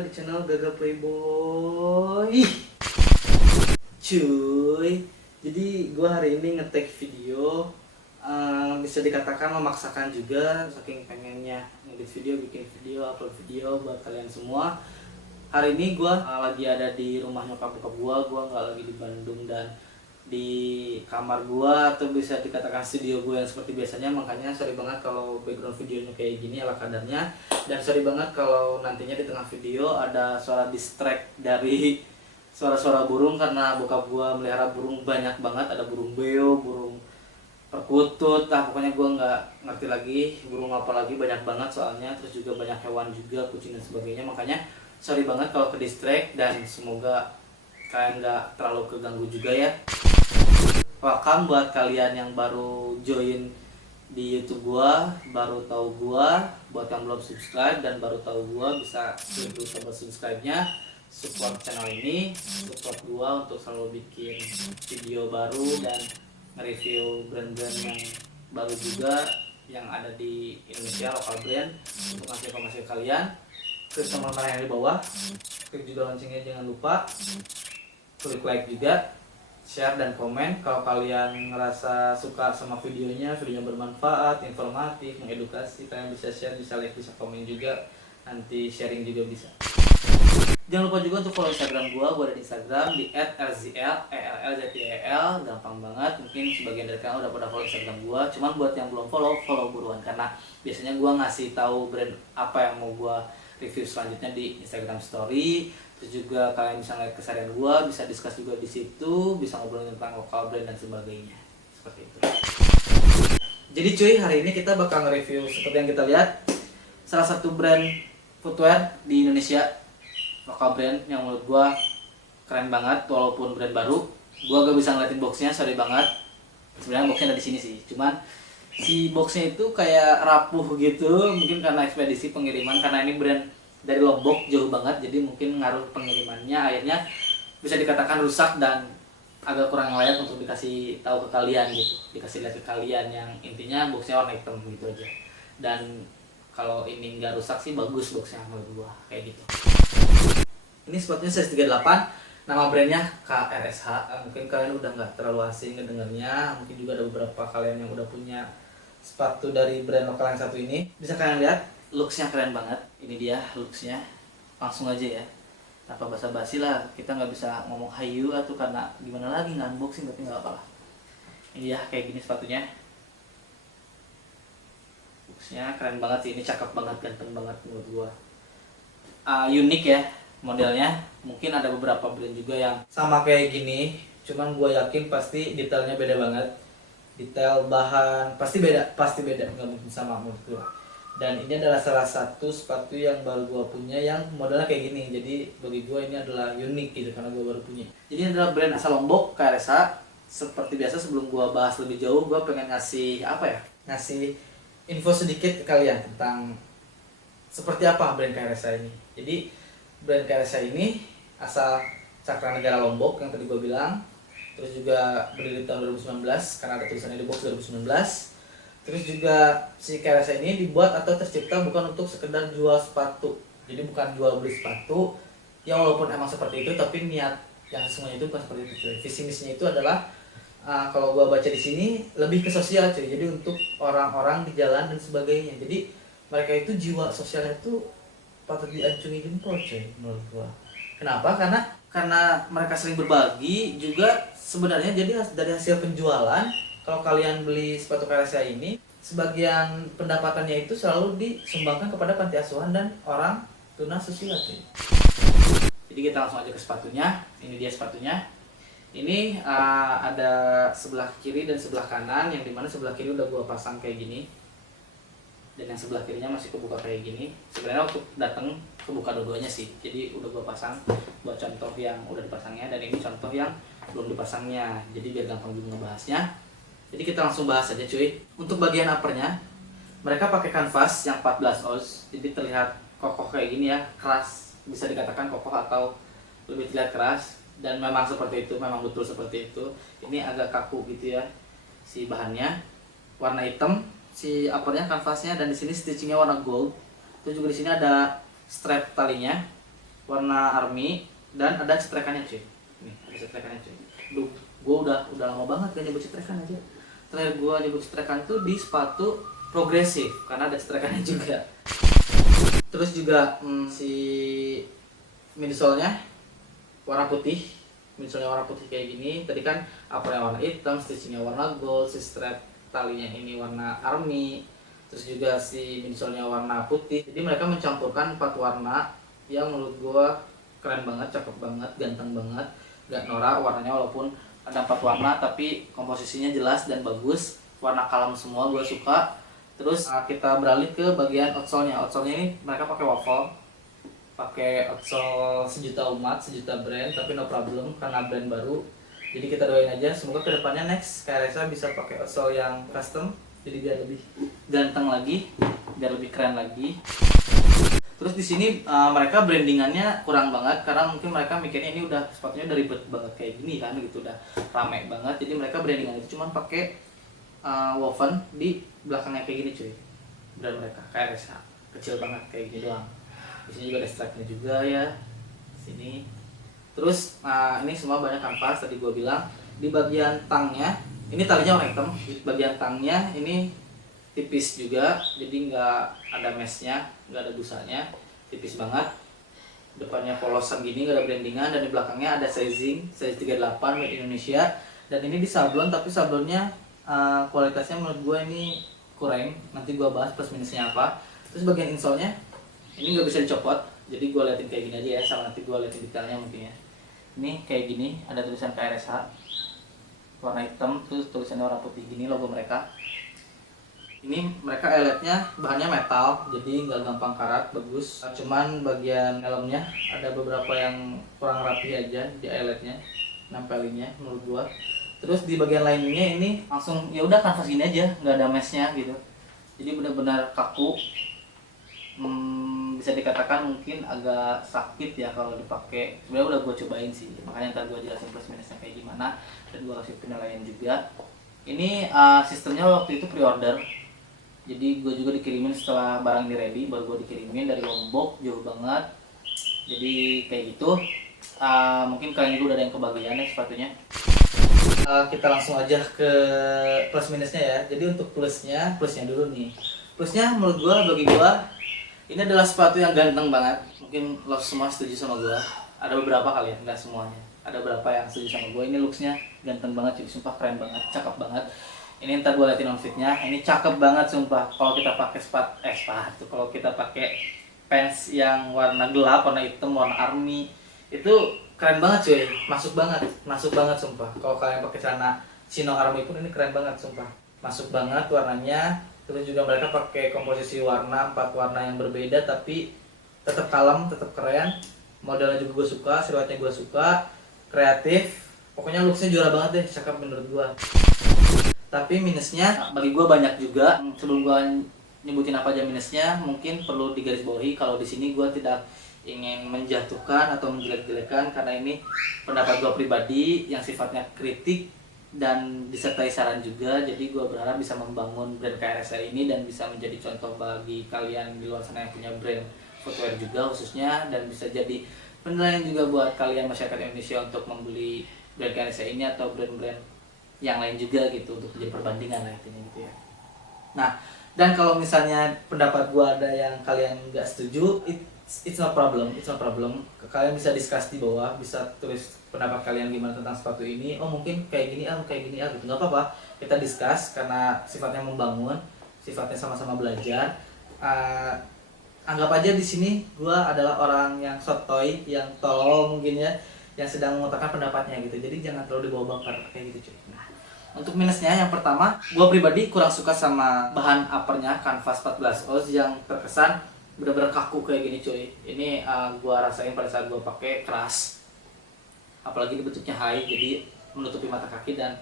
di channel Gaga Playboy. Cuy, jadi gue hari ini nge-take video, bisa dikatakan memaksakan juga, saking pengennya ngedit video, bikin video, upload video buat kalian semua. Hari ini gue lagi ada di rumah nyokap bokap gue nggak lagi di Bandung dan di kamar gua, atau bisa dikatakan studio gua yang seperti biasanya. Makanya sorry banget kalau background videonya kayak gini ala kadarnya, dan sorry banget kalau nantinya di tengah video ada suara distract dari suara-suara burung, karena bokap gua melihara burung banyak banget. Ada burung beo, burung perkutut, pokoknya gua nggak ngerti lagi burung apa lagi, banyak banget soalnya. Terus juga banyak hewan juga, kucing dan sebagainya. Makanya sorry banget kalau ke distract, dan semoga kalian nggak terlalu keganggu juga ya. Welcome buat kalian yang baru join di YouTube gua, baru tahu gua. Buat yang belum subscribe dan baru tahu gua, bisa klik dulu tombol subscribe-nya, support channel ini, support gua untuk selalu bikin video baru dan nge-review brand-brand yang baru juga yang ada di Indonesia, lokal brand, untuk ngasih informasi ke kalian. Klik tombol merah yang di bawah, klik juga loncengnya, jangan lupa klik like juga, share dan komen. Kalau kalian ngerasa suka sama videonya bermanfaat, informatif, mengedukasi, kalian bisa share, bisa like, bisa komen juga, nanti sharing juga bisa. Jangan lupa juga untuk follow Instagram gua ada di Instagram di @lzl, gampang banget. Mungkin sebagian dari kalian udah pada follow Instagram gua, cuman buat yang belum follow buruan, karena biasanya gua ngasih tahu brand apa yang mau gua review selanjutnya di Instagram Story. Terus juga kalian bisa lihat keseharian gua, bisa discuss juga di situ, bisa ngobrolin tentang lokal brand dan sebagainya. Seperti itu. Jadi cuy, hari ini kita bakal nge-review seperti yang kita lihat, salah satu brand footwear di Indonesia, lokal brand yang menurut gua keren banget. Walaupun brand baru, gua gak bisa ngeliatin boxnya, sorry banget. Sebenarnya boxnya ada di sini sih, cuman si boxnya itu kayak rapuh gitu, mungkin karena ekspedisi pengiriman, karena ini brand dari Lombok, jauh banget, jadi mungkin ngaruh pengirimannya, akhirnya bisa dikatakan rusak dan agak kurang layak untuk dikasih tahu ke kalian gitu, dikasih lihat ke kalian. Yang intinya boxnya warna hitam gitu aja. Dan kalau ini nggak rusak sih bagus boxnya menurut gua, kayak gitu. Ini sepatunya size 38, nama brandnya KRSH. Mungkin kalian udah nggak terlalu asing ngedengarnya, mungkin juga ada beberapa kalian yang udah punya sepatu dari brand lokal yang satu ini. Bisa kalian lihat looksnya keren banget. Ini dia looksnya, langsung aja ya, tanpa basa-basi lah. Kita nggak bisa ngomong hayu atau karena gimana lagi nggak unboxing, tapi nggak apa-apa. Ini ya kayak gini sepatunya, looksnya keren banget sih. Ini cakep banget, ganteng banget menurut gua. Unik ya modelnya. Mungkin ada beberapa brand juga yang sama kayak gini, cuman gua yakin pasti detailnya beda banget. Detail bahan pasti beda, nggak mungkin sama menurut gua. Dan ini adalah salah satu sepatu yang baru gua punya yang modelnya kayak gini. Jadi bagi gua ini adalah unik gitu, karena gua baru punya. Jadi ini adalah brand asal Lombok, KRSH. Seperti biasa sebelum gua bahas lebih jauh, gua pengen ngasih ngasih info sedikit ke kalian tentang seperti apa brand KRSH ini. Jadi brand KRSH ini asal Cakranegara Lombok yang tadi gua bilang. Terus juga berdiri tahun 2019, karena ada tulisannya di box 2019. Terus juga si KRSH ini dibuat atau tercipta bukan untuk sekedar jual sepatu. Jadi bukan jual beli sepatu, ya walaupun emang seperti itu, tapi niat yang sesungguhnya itu bukan seperti itu. Visi misinya itu adalah, kalau gua baca di sini, lebih ke sosial cuy. Jadi untuk orang-orang di jalan dan sebagainya. Jadi mereka itu jiwa sosialnya itu patut diacungi jempol cuy menurut gua. Kenapa? Karena mereka sering berbagi juga. Sebenarnya jadi dari hasil penjualan, kalau kalian beli sepatu KRSH ini, sebagian pendapatannya itu selalu disumbangkan kepada panti asuhan dan orang tunasusila cuy. Jadi kita langsung aja ke sepatunya. Ini dia sepatunya. Ini ada sebelah kiri dan sebelah kanan, yang dimana sebelah kiri udah gua pasang kayak gini, dan yang sebelah kirinya masih kebuka kayak gini. Sebenarnya waktu datang kebuka dua-duanya sih, jadi udah gua pasang buat contoh yang udah dipasangnya, dan ini contoh yang belum dipasangnya, jadi biar gampang juga ngebahasnya. Jadi kita langsung bahas aja cuy. Untuk bagian uppernya, mereka pakai kanvas yang 14 oz, jadi terlihat kokoh kayak gini ya, keras, bisa dikatakan kokoh atau lebih terlihat keras. Dan memang seperti itu, memang betul seperti itu. Ini agak kaku gitu ya si bahannya, warna hitam si uppernya, kanvasnya, dan di sini stitchingnya warna gold. Terus juga di sini ada strap talinya. warna army, dan ada cetrekannya cuy. Nih ada cetrekannya cuy. Duh, gue udah lama banget gak nyebut cetrekan aja. Terakhir gue nyebut cetrekan tuh di sepatu progresif karena ada cetrekannya juga. Terus juga si midsole-nya warna putih. Midsole-nya warna putih kayak gini. Tadi kan uppernya warna hitam, stitchingnya warna gold, si strap talinya ini warna army. Terus juga si midsole-nya warna putih. Jadi mereka mencampurkan 4 warna yang menurut gue keren banget, cakep banget, ganteng banget, gak norak warnanya. Walaupun ada 4 warna tapi komposisinya jelas dan bagus, warna kalem semua, gue suka. Terus kita beralih ke bagian outsole-nya. Outsole-nya ini mereka pakai waffle, pakai outsole sejuta umat, sejuta brand, tapi no problem karena brand baru. Jadi kita doain aja semoga kedepannya next KRSA bisa pakai outsole yang custom, jadi biar lebih ganteng lagi, biar lebih keren lagi. Terus di sini mereka brandingannya kurang banget karena mungkin mereka mikirnya ini udah sepatunya udah ribet banget kayak gini kan gitu, udah rame banget. Jadi mereka brandingan itu cuma pakai woven di belakangnya kayak gini cuy. Brand mereka KRSA kecil banget kayak gini doang. Di sini juga ada strapnya juga ya. Sini. Terus ini semua banyak kanvas tadi gue bilang. Di bagian tangnya ini talinya warna hitam. Di bagian tangnya ini tipis juga, jadi nggak ada meshnya, nggak ada busanya, tipis banget. Depannya polosan gini, nggak ada brandingan, dan di belakangnya ada sizing, size 38 made Indonesia. Dan ini di sablon, tapi sablonnya kualitasnya menurut gue ini kurang. Nanti gue bahas plus minusnya apa. Terus bagian insole-nya ini nggak bisa dicopot, jadi gue liatin kayak gini aja ya, sama nanti gue liatin detailnya mungkin ya. Ini kayak gini, ada tulisan KRSH warna hitam, terus tulisannya warna putih gini logo mereka. Ini mereka eletnya bahannya metal, jadi nggak gampang karat, bagus. Cuman bagian helmnya ada beberapa yang kurang rapi aja di eletnya, nempelinnya menurut gua. Terus di bagian lainnya ini langsung ya udah kanvas gini aja, nggak ada meshnya gitu. Jadi benar-benar kaku. Bisa dikatakan mungkin agak sakit ya kalau dipakai. Sebenarnya udah gua cobain sih, makanya ntar gua jelasin plus minusnya kayak gimana dan gua kasih penilaian juga. Ini sistemnya waktu itu pre-order. Jadi gue juga dikirimin setelah barang ini ready, baru gue dikirimin dari Lombok, jauh banget. Jadi kayak gitu. Mungkin kalian juga udah ada yang kebagian ya sepatunya. Kita langsung aja ke plus minusnya ya. Jadi untuk plusnya dulu nih. Plusnya menurut gue, bagi gue, ini adalah sepatu yang ganteng banget. Mungkin lo semua setuju sama gue. Ada beberapa kali ya, nggak semuanya. Ada beberapa yang setuju sama gue. Ini looksnya ganteng banget, jadi sumpah keren banget, cakep banget. Ini ntar gue liatin outfitnya, ini cakep banget sumpah. Kalau kita pakai sepatu, kalau kita pakai pants yang warna gelap, warna hitam, warna army, itu keren banget cuy, masuk banget sumpah. Kalau kalian pakai celana chino army pun ini keren banget sumpah, masuk banget warnanya. Terus juga mereka pakai komposisi warna, 4 warna yang berbeda tapi tetap kalem, tetap keren. Modelnya juga gue suka, siluetnya gue suka, kreatif. Pokoknya looksnya juara banget deh, cakep menurut gue. Tapi minusnya bagi gue banyak juga. Sebelum gue nyebutin apa aja minusnya, mungkin perlu digarisbawahi kalau di sini gue tidak ingin menjatuhkan atau menjelek-jelekan, karena ini pendapat gue pribadi yang sifatnya kritik dan disertai saran juga. Jadi gue berharap bisa membangun brand KRSA ini dan bisa menjadi contoh bagi kalian di luar sana yang punya brand footwear juga khususnya, dan bisa jadi penilaian juga buat kalian masyarakat Indonesia untuk membeli brand KRSA ini atau brand-brand yang lain juga gitu, untuk menjadi perbandingan lah intinya gitu ya. Nah, dan kalau misalnya pendapat gua ada yang kalian nggak setuju, it's no problem. Kalian bisa discuss di bawah, bisa tulis pendapat kalian gimana tentang sepatu ini. Oh mungkin kayak gini gitu, nggak apa-apa. Kita discuss karena sifatnya membangun, sifatnya sama-sama belajar. Anggap aja di sini gua adalah orang yang sotoy, yang tolol mungkin ya, yang sedang mengutarakan pendapatnya gitu. Jadi jangan terlalu dibawa bakar kayak gitu cuy. Nah, untuk minusnya yang pertama, gue pribadi kurang suka sama bahan uppernya kanvas 14 oz yang terkesan bener-bener kaku kayak gini cuy. Ini gue rasain pada saat gue pakai keras, apalagi ini bentuknya high, jadi menutupi mata kaki dan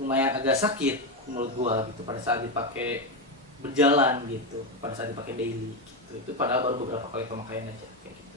lumayan agak sakit menurut gue gitu pada saat dipakai berjalan gitu, pada saat dipakai daily gitu. Itu padahal baru beberapa kali pemakaian aja kayak gitu.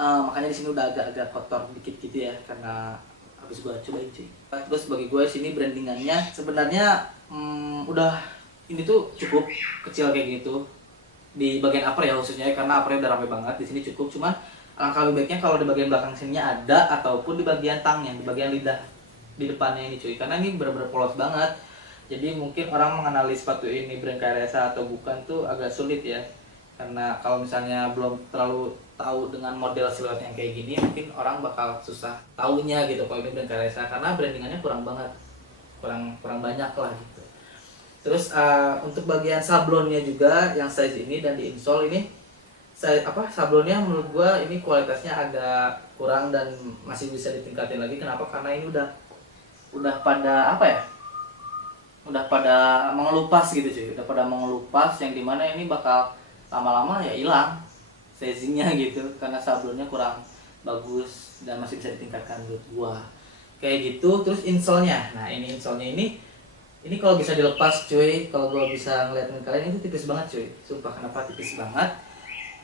Makanya di sini udah agak-agak kotor dikit gitu ya, karena habis gue cobain cuy. Terus bagi gue sini brandingannya sebenarnya udah ini tuh cukup kecil kayak gitu di bagian upper ya khususnya, karena uppernya udah rame banget. Di sini cukup, cuman Alangkah lebih baiknya kalau di bagian belakang sininya ada, ataupun di bagian tangnya, di bagian lidah di depannya ini cuy, karena ini benar-benar polos banget. Jadi mungkin orang mengenali sepatu ini brand KRSA atau bukan tuh agak sulit ya, karena kalau misalnya belum terlalu tahu dengan model siluet yang kayak gini, mungkin orang bakal susah taunya gitu kalau ini brand KRSA, karena brandingannya kurang banget, kurang banyak lah gitu. Terus untuk bagian sablonnya juga yang size ini dan di insole ini, sablonnya menurut gua ini kualitasnya agak kurang dan masih bisa ditingkatin lagi. Kenapa? Karena ini udah pada apa ya? Udah pada mengelupas gitu cuy, udah pada mengelupas, yang dimana ini bakal lama-lama ya hilang sizingnya gitu, karena sablonnya kurang bagus dan masih bisa ditingkatkan menurut gua kayak gitu. Terus insole-nya, nah ini insole-nya ini kalau bisa dilepas cuy, kalau gua bisa ngeliatin kalian itu tipis banget cuy, sumpah. Kenapa tipis banget?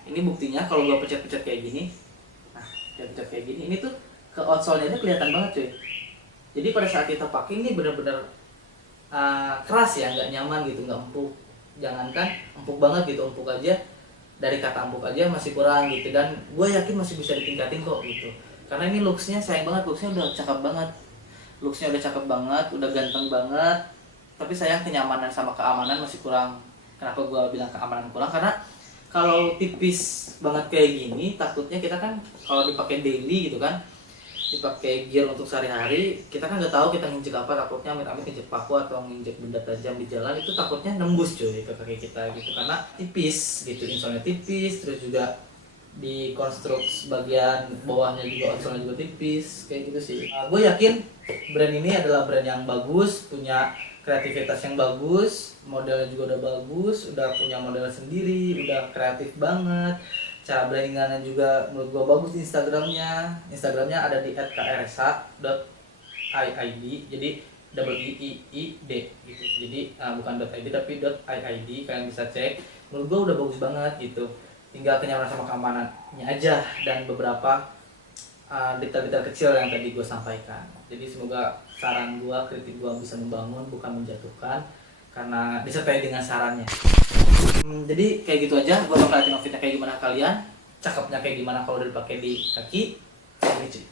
Ini buktinya kalau gua pencet-pencet kayak gini, nah pencet kayak gini, ini tuh ke outsole-nya kelihatan banget cuy. Jadi pada saat kita pakai ini benar-benar keras ya, nggak nyaman gitu, nggak empuk. Jangankan empuk banget gitu, empuk aja, dari kata empuk aja masih kurang gitu. Dan gue yakin masih bisa ditingkatin kok gitu, karena ini looksnya sayang banget, looksnya udah cakep banget, udah ganteng banget, tapi sayang kenyamanan sama keamanan masih kurang. Kenapa gue bilang keamanan kurang? Karena kalau tipis banget kayak gini, takutnya kita kan kalau dipakai daily gitu kan, dipakai gear untuk sehari-hari, kita kan nggak tahu kita nginjek apa, takutnya amit-amit nginjek paku atau nginjek benda tajam di jalan, itu takutnya nembus cuy ke kaki kita gitu, karena tipis gitu, insole tipis, terus juga di konstruksi bagian bawahnya juga outsole juga tipis kayak gitu sih. Gue yakin brand ini adalah brand yang bagus, punya kreativitas yang bagus, modelnya juga udah bagus, udah punya model sendiri, udah kreatif banget. Cara brandingannya juga menurut gua bagus di Instagramnya ada di @krsa.id, jadi IIID gitu. Jadi bukan .id tapi .id, kalian bisa cek. Menurut gua udah bagus banget gitu. Tinggal kenyamanan sama keamanannya aja dan beberapa detail-detail kecil yang tadi gua sampaikan. Jadi semoga saran gua, kritik gua bisa membangun bukan menjatuhkan, karena disertai dengan sarannya. Jadi kayak gitu aja, gue bakal liatin outfitnya kayak gimana kalian, cakepnya kayak gimana kalau udah dipakai di kaki. Ini cuy.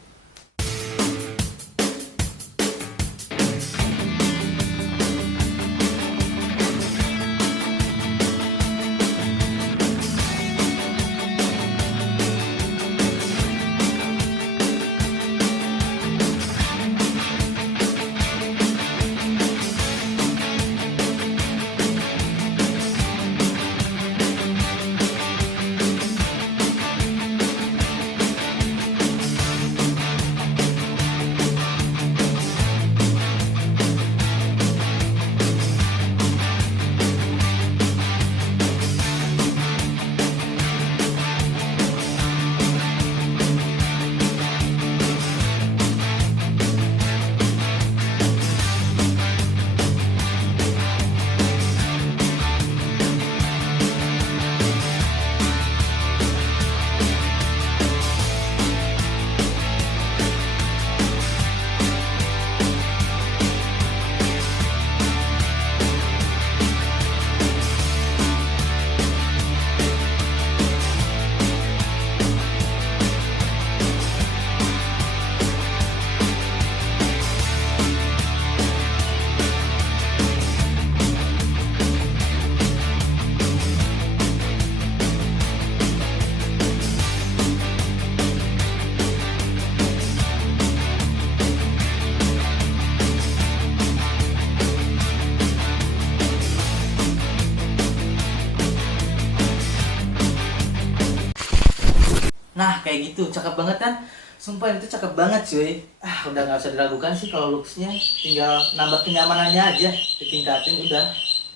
Nah kayak gitu, cakep banget kan? Sumpah itu cakep banget cuy. Udah nggak usah diragukan sih kalau looksnya, tinggal nambah kenyamanannya aja, ditingkatin udah.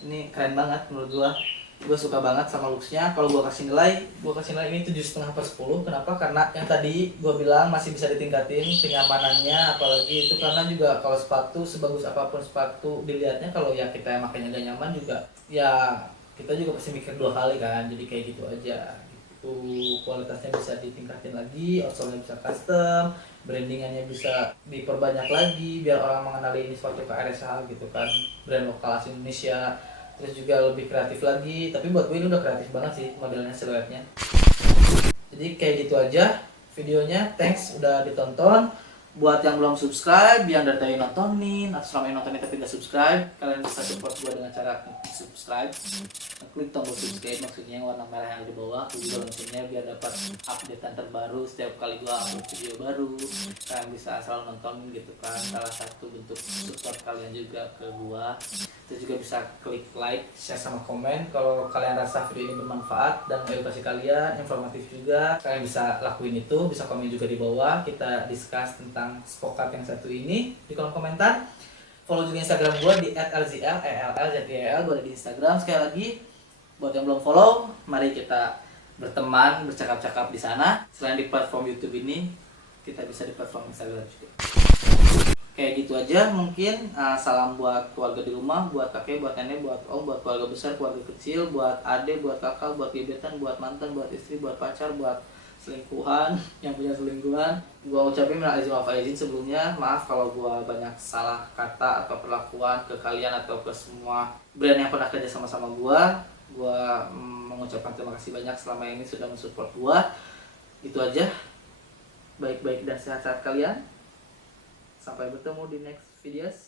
Ini keren banget menurut gua. Gua suka banget sama looksnya. Kalau gua kasih nilai ini 7,5/10. Kenapa? Karena yang tadi gua bilang masih bisa ditingkatin kenyamanannya, apalagi itu karena juga kalau sepatu sebagus apapun sepatu dilihatnya, kalau ya kita yang makanya gak nyaman juga, ya kita juga pasti mikir 2 kali kan. Jadi kayak gitu aja. Kualitasnya bisa ditingkatin lagi, outsole-nya bisa custom, brandingannya bisa diperbanyak lagi biar orang mengenali ini sepatu KRSA gitu kan, brand lokal asli Indonesia. Terus juga lebih kreatif lagi, tapi buat gue ini udah kreatif banget sih modelnya, siluetnya. Jadi kayak gitu aja. videonya. Thanks udah ditonton. Buat yang belum subscribe, yang dari tadi nontonin atau selama ini nontonin tapi nggak subscribe, kalian bisa support gue dengan cara subscribe. Klik tombol subscribe, maksudnya yang warna merah yang ada di bawah, klik juga loncengnya biar dapat updatean terbaru setiap kali gue upload video baru. Kalian bisa selalu nonton gitu kan, salah satu bentuk support kalian juga ke gue. Terus juga bisa klik like, share sama komen kalau kalian rasa video ini bermanfaat dan edukasi kalian, informatif juga. Kalian bisa lakuin itu, bisa komen juga di bawah. Kita discuss tentang Spokat yang satu ini di kolom komentar. Follow juga Instagram gue di @lzl, boleh di Instagram. Sekali lagi, buat yang belum follow, mari kita berteman, bercakap-cakap di sana. Selain di platform YouTube ini, kita bisa di platform Instagram juga. Kayak gitu aja mungkin. Salam buat keluarga di rumah, buat kakek, buat nenek, buat om, buat keluarga besar, keluarga kecil, buat adik, buat kakak, buat gebetan, buat mantan, buat istri, buat pacar, buat selingkuhan, yang punya selingkuhan. Gua ucapin minal izin wal faizin sebelumnya. Maaf kalau gua banyak salah kata atau perlakuan ke kalian atau ke semua brand yang pernah kerja sama-sama gua. Gua mengucapkan terima kasih banyak selama ini sudah mensupport gua. Itu aja. Baik-baik dan sehat-sehat kalian. Sampai bertemu di next videos.